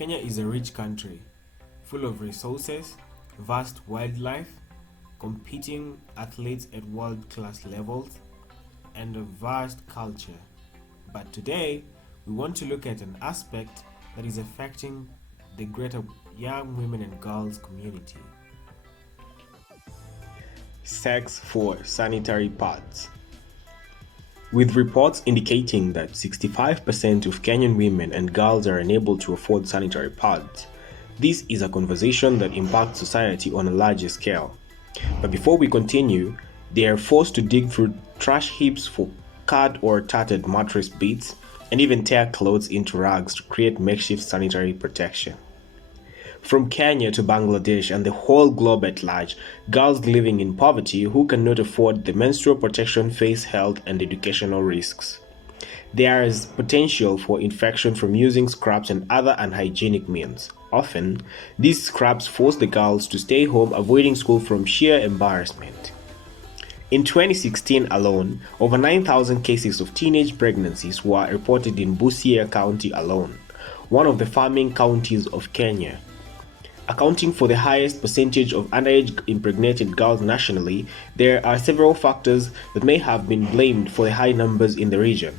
Kenya is a rich country, full of resources, vast wildlife, competing athletes at world-class levels, and a vast culture. But today, we want to look at an aspect that is affecting the greater young women and girls community. Sex for sanitary pads. With reports indicating that 65% of Kenyan women and girls are unable to afford sanitary pads, this is a conversation that impacts society on a larger scale. But before we continue, they are forced to dig through trash heaps for cut or tattered mattress bits and even tear clothes into rags to create makeshift sanitary protection. From Kenya to Bangladesh and the whole globe at large, girls living in poverty who cannot afford the menstrual protection face health and educational risks. There is potential for infection from using scraps and other unhygienic means. Often, these scraps force the girls to stay home avoiding school from sheer embarrassment. In 2016 alone, over 9,000 cases of teenage pregnancies were reported in Busia County alone, one of the farming counties of Kenya. Accounting for the highest percentage of underage impregnated girls nationally, there are several factors that may have been blamed for the high numbers in the region.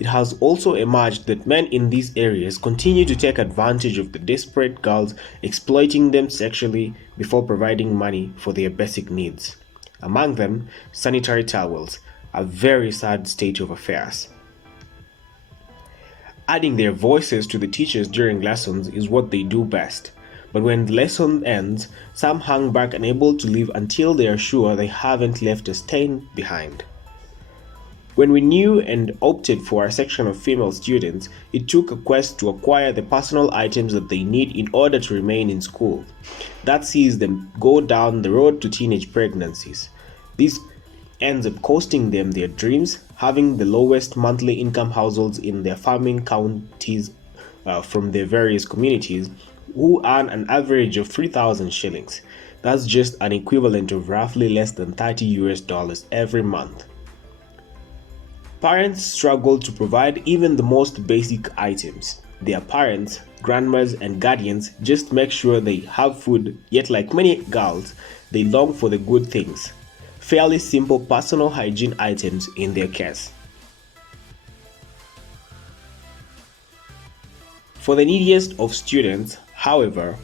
It has also emerged that men in these areas continue to take advantage of the desperate girls, exploiting them sexually before providing money for their basic needs. Among them, sanitary towels, a very sad state of affairs. Adding their voices to the teachers during lessons is what they do best. But when the lesson ends, some hang back unable to leave until they are sure they haven't left a stain behind. When we knew and opted for a section of female students, it took a quest to acquire the personal items that they need in order to remain in school. That sees them go down the road to teenage pregnancies. This ends up costing them their dreams, having the lowest monthly income households in their farming counties from their various communities, who earn an average of 3,000 shillings. That's just an equivalent of roughly less than $30 every month. Parents struggle to provide even the most basic items. Their parents, grandmas, and guardians just make sure they have food, yet like many girls, they long for the good things. Fairly simple personal hygiene items in their case. For the neediest of students, however,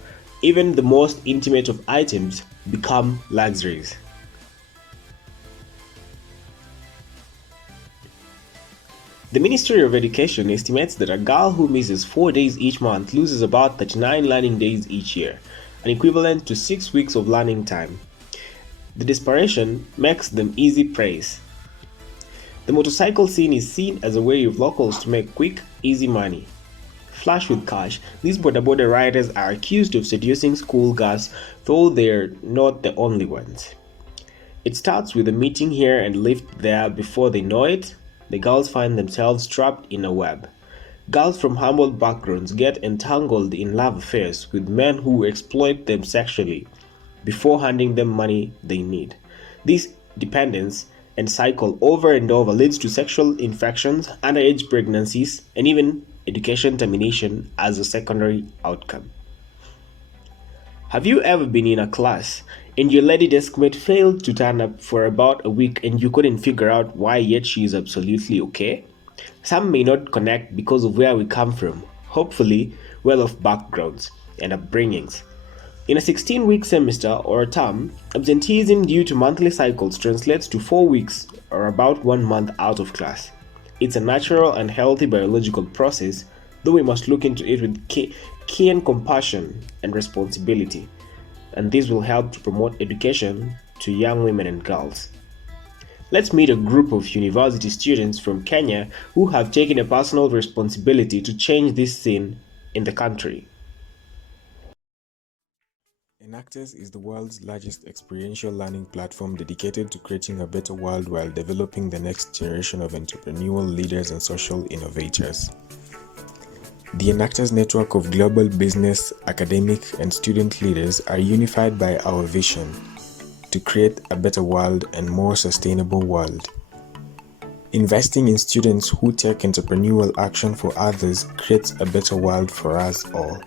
even the most intimate of items become luxuries. The Ministry of Education estimates that a girl who misses 4 days each month loses about 39 learning days each year, an equivalent to 6 weeks of learning time. The desperation makes them easy prey. The motorcycle scene is seen as a way of locals to make quick, easy money. Flush with cash, these boda riders are accused of seducing schoolgirls, though they're not the only ones. It starts with a meeting here and lift there. Before they know it, the girls find themselves trapped in a web. Girls from humble backgrounds get entangled in love affairs with men who exploit them sexually before handing them money they need. This dependence and cycle over and over leads to sexual infections, underage pregnancies, and even education termination as a secondary outcome. Have you ever been in a class and your lady deskmate failed to turn up for about a week and you couldn't figure out why, yet she is absolutely okay? Some may not connect because of where we come from, hopefully well-off backgrounds and upbringings. In a 16-week semester or a term, absenteeism due to monthly cycles translates to 4 weeks or about 1 month out of class. It's a natural and healthy biological process, though we must look into it with keen compassion and responsibility, and this will help to promote education to young women and girls. Let's meet a group of university students from Kenya who have taken a personal responsibility to change this scene in the country. Enactus is the world's largest experiential learning platform dedicated to creating a better world while developing the next generation of entrepreneurial leaders and social innovators. The Enactus network of global business, academic, and student leaders are unified by our vision to create a better world and more sustainable world. Investing in students who take entrepreneurial action for others creates a better world for us all.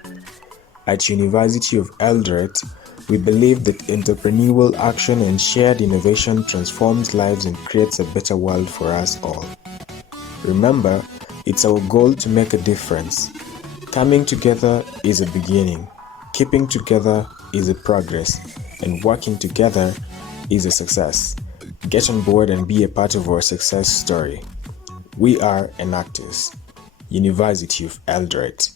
At University of Eldoret, we believe that entrepreneurial action and shared innovation transforms lives and creates a better world for us all. Remember, it's our goal to make a difference. Coming together is a beginning, keeping together is a progress, and working together is a success. Get on board and be a part of our success story. We are Enactors, University of Eldoret.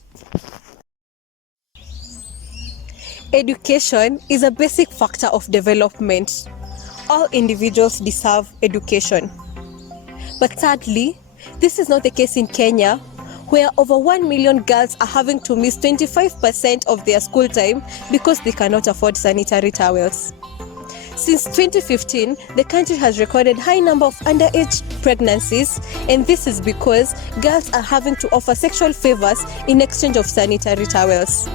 Education is a basic factor of development. All individuals deserve education. But sadly, this is not the case in Kenya, where over 1 million girls are having to miss 25% of their school time because they cannot afford sanitary towels. Since 2015, the country has recorded high number of underage pregnancies, and this is because girls are having to offer sexual favors in exchange of sanitary towels.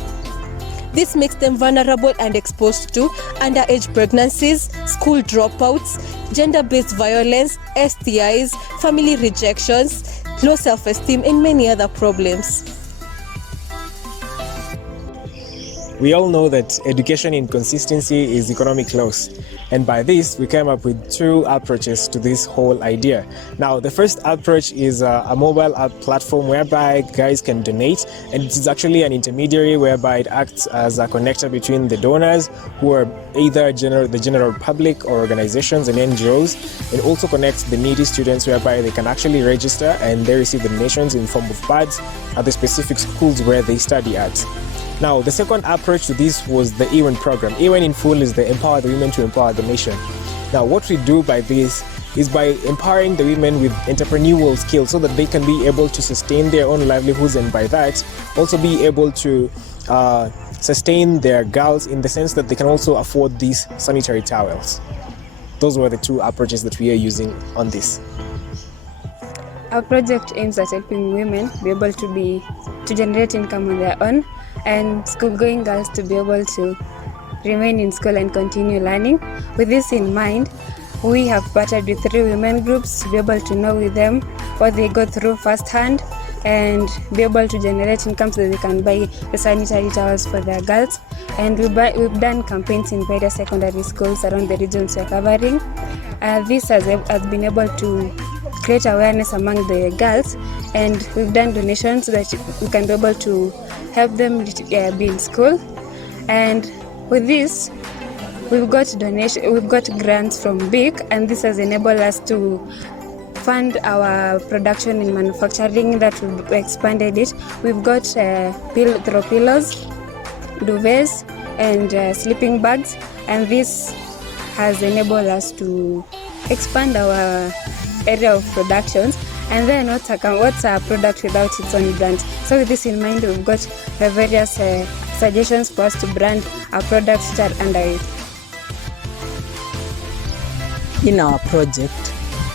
This makes them vulnerable and exposed to underage pregnancies, school dropouts, gender-based violence, STIs, family rejections, low self-esteem, and many other problems. We all know that education inconsistency is economic loss, and by this we came up with two approaches to this whole idea. Now, the first approach is a mobile app platform whereby guys can donate, and it is actually an intermediary whereby it acts as a connector between the donors, who are either the general public or organizations and NGOs. It also connects the needy students whereby they can actually register and they receive the donations in form of pads at the specific schools where they study at. Now, the second approach to this was the EWEN program. EWEN in full is the Empower the Women to Empower the Nation. Now, what we do by this is by empowering the women with entrepreneurial skills so that they can be able to sustain their own livelihoods, and by that also be able to sustain their girls in the sense that they can also afford these sanitary towels. Those were the two approaches that we are using on this. Our project aims at helping women be able to generate income on their own, and school-going girls to be able to remain in school and continue learning. With this in mind, we have partnered with 3 women groups to be able to know with them what they go through firsthand and be able to generate income so that they can buy the sanitary towels for their girls. And we've done campaigns in various secondary schools around the regions we're covering. This has been able to create awareness among the girls, and we've done donations so that we can be able to help them be in school. And with this, we've got grants from BIC, and this has enabled us to fund our production in manufacturing that we've expanded it. We've got throw pillows, duvets, and sleeping bags, and this has enabled us to expand our area of productions. And then what's a product without its own brand? So with this in mind, we've got various suggestions for us to brand our products that are under it. In our project,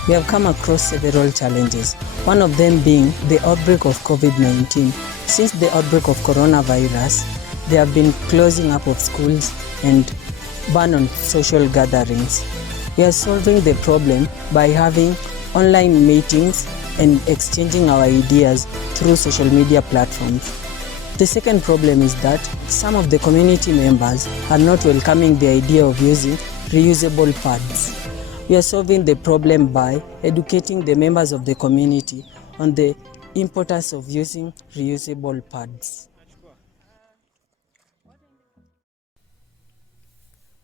we have come across several challenges, one of them being the outbreak of COVID-19. Since the outbreak of coronavirus, there have been closing up of schools and ban on social gatherings. We are solving the problem by having online meetings and exchanging our ideas through social media platforms. The second problem is that some of the community members are not welcoming the idea of using reusable pads. We are solving the problem by educating the members of the community on the importance of using reusable pads.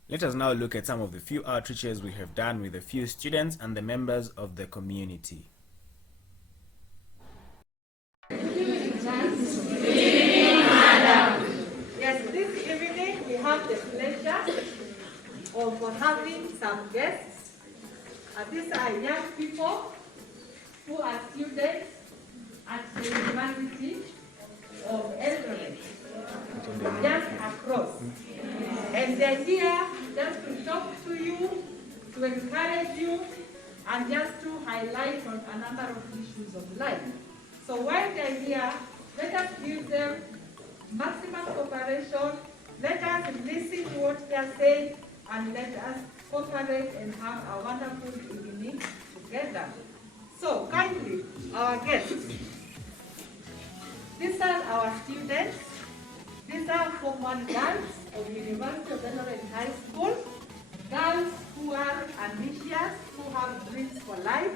Let us now look at some of the few outreaches we have done with a few students and the members of the community. Yes, this evening we have the pleasure of having some guests. These are young people who are students at the University of Eldoret, just across. And they're here just to talk to you, to encourage you, and just to highlight on a number of issues of life. So while they're here, let us give them maximum cooperation. Let us listen to what they are saying, and let us cooperate and have a wonderful evening together. So kindly, our guests. These are our students. These are Form 1 girls of University of Eldoret High School. Girls who are ambitious, who have dreams for life,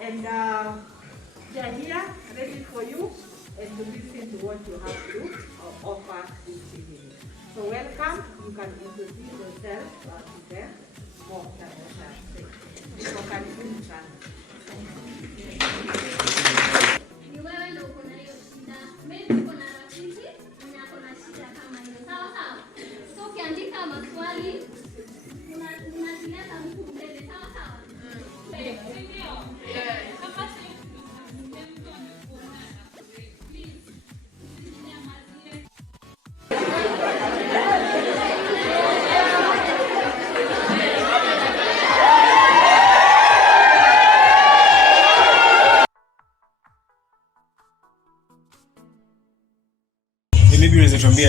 and they are here ready for you and to listen to what you have to offer this evening. So welcome. You can introduce yourself to them. So karibuni sana. Ni wewe ndio uko na hiyo shida. Maybe uko na rafiki mwenye ako na shida kama hiyo. Sawa sawa. So ukiandika maswali unazileta huku mbele. Sawa sawa.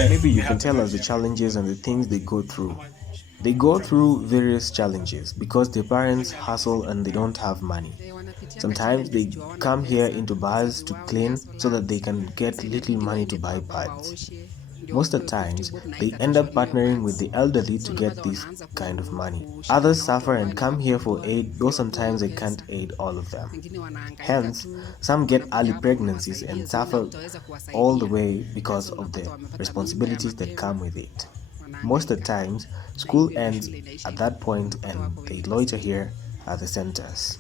Maybe you can tell us the challenges and the things they go through. They go through various challenges because their parents hustle and they don't have money. Sometimes they come here into bars to clean so that they can get little money to buy pads. Most of the times, they end up partnering with the elderly to get this kind of money. Others suffer and come here for aid, though sometimes they can't aid all of them. Hence, some get early pregnancies and suffer all the way because of the responsibilities that come with it. Most of the times, school ends at that point and they loiter here at the centers.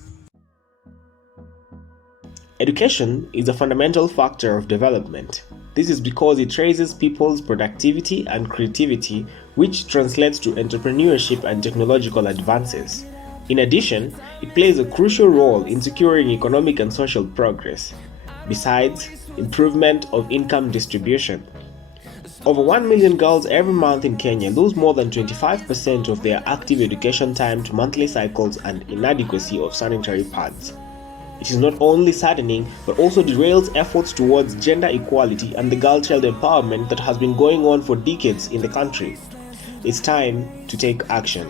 Education is a fundamental factor of development. This is because it raises people's productivity and creativity, which translates to entrepreneurship and technological advances. In addition, it plays a crucial role in securing economic and social progress. Besides, improvement of income distribution. Over 1 million girls every month in Kenya lose more than 25% of their active education time to monthly cycles and inadequacy of sanitary pads. It is not only saddening, but also derails efforts towards gender equality and the girl-child empowerment that has been going on for decades in the country. It's time to take action.